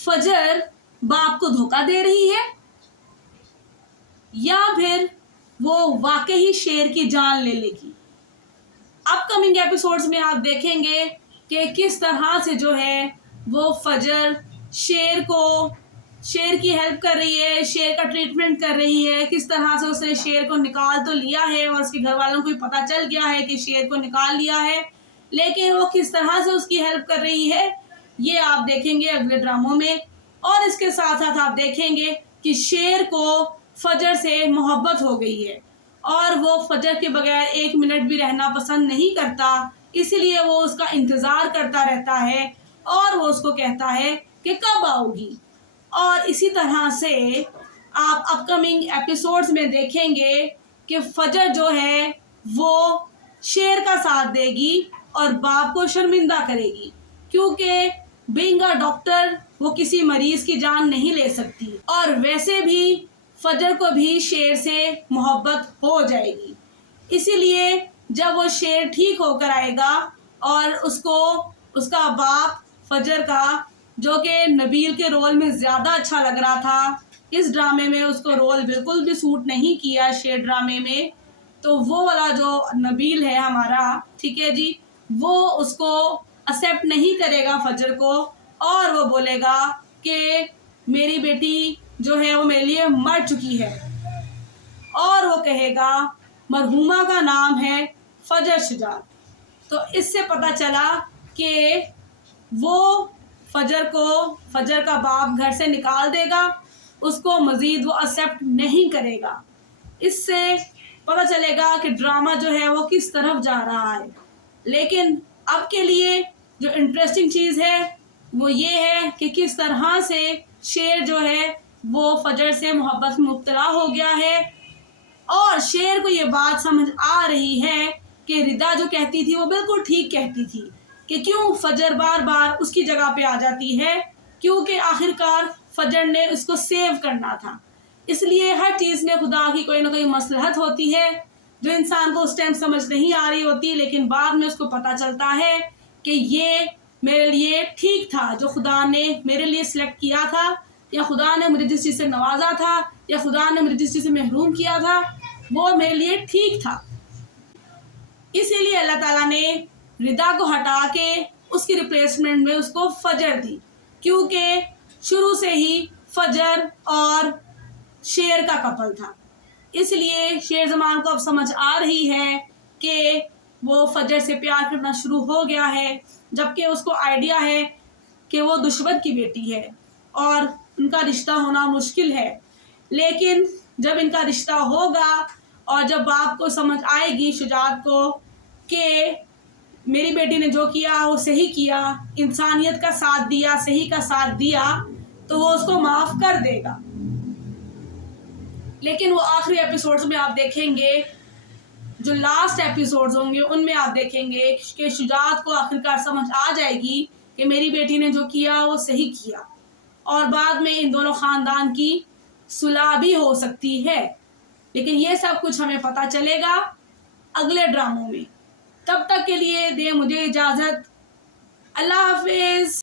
फजर बाप को धोखा दे रही है या फिर वो वाकई ही शेर की जान ले लेगी। अपकमिंग एपिसोड्स में आप देखेंगे कि किस तरह से जो है वो फजर शेर की हेल्प कर रही है, शेर का ट्रीटमेंट कर रही है, किस तरह से उसने शेर को निकाल तो लिया है और उसके घर वालों को भी पता चल गया है कि शेर को निकाल लिया है, लेकिन वो किस तरह से उसकी हेल्प कर रही है ये आप देखेंगे अगले ड्रामों में। और इसके साथ साथ आप देखेंगे कि शेर को फजर से मोहब्बत हो गई है और वो फजर के बगैर एक मिनट भी रहना पसंद नहीं करता, इसलिए वो उसका इंतज़ार करता रहता है और वो उसको कहता है कि कब आओगी। और इसी तरह से आप अपकमिंग एपिसोड्स में देखेंगे कि फजर जो है वो शेर का साथ देगी और बाप को शर्मिंदा करेगी, क्योंकि बीइंग अ डॉक्टर वो किसी मरीज की जान नहीं ले सकती और वैसे भी फजर को भी शेर से मोहब्बत हो जाएगी। इसीलिए जब वो शेर ठीक होकर आएगा और उसको उसका बाप फजर का, जो कि नबील के रोल में ज़्यादा अच्छा लग रहा था, इस ड्रामे में उसको रोल बिल्कुल भी सूट नहीं किया शेर ड्रामे में, तो वो वाला जो नबील है हमारा, ठीक है जी, वो उसको एक्सेप्ट नहीं करेगा फजर को और वो बोलेगा कि मेरी बेटी जो है वो मेरे लिए मर चुकी है और वो कहेगा मरहूमा का नाम है फजर शुजात। तो इससे पता चला कि वो फजर का बाप घर से निकाल देगा, उसको मज़ीद वो एक्सेप्ट नहीं करेगा। इससे पता चलेगा कि ड्रामा जो है वो किस तरफ जा रहा है। लेकिन अब के लिए जो इंटरेस्टिंग चीज़ है वो ये है कि किस तरह से शेर जो है वो फजर से मोहब्बत में मुब्तला हो गया है और शेर को ये बात समझ आ रही है कि रिदा जो कहती थी वो बिल्कुल ठीक कहती थी कि क्यों फजर बार बार उसकी जगह पे आ जाती है, क्योंकि आखिरकार फजर ने उसको सेव करना था। इसलिए हर चीज़ में खुदा की कोई ना कोई मसलहत होती है जो इंसान को उस टाइम समझ नहीं आ रही होती, लेकिन बाद में उसको पता चलता है कि ये मेरे लिए ठीक था, जो खुदा ने मेरे लिए सिलेक्ट किया था, या खुदा ने मुझे जिस चीज़ से नवाजा था, या खुदा ने मुझे जिस चीज़ से महरूम किया था वो मेरे लिए ठीक था। इसीलिए अल्लाह ताला ने रिदा को हटा के उसकी रिप्लेसमेंट में उसको फजर दी, क्योंकि शुरू से ही फजर और शेर का कपल था। इसलिए शेर ज़मान को अब समझ आ रही है कि वो फजर से प्यार करना शुरू हो गया है, जबकि उसको आइडिया है कि वो दुश्मन की बेटी है और उनका रिश्ता होना मुश्किल है। लेकिन जब इनका रिश्ता होगा और जब बाप को समझ आएगी शुजात को कि मेरी बेटी ने जो किया वो सही किया, इंसानियत का साथ दिया, सही का साथ दिया, तो वो उसको माफ़ कर देगा। लेकिन वो आखिरी एपिसोड्स में आप देखेंगे, जो लास्ट एपिसोड्स होंगे उनमें आप देखेंगे कि शुजात को आखिरकार समझ आ जाएगी कि मेरी बेटी ने जो किया वो सही किया और बाद में इन दोनों ख़ानदान की सुलह भी हो सकती है। लेकिन ये सब कुछ हमें पता चलेगा अगले ड्रामों में। तब तक के लिए दे मुझे इजाज़त। अल्लाह हाफिज़।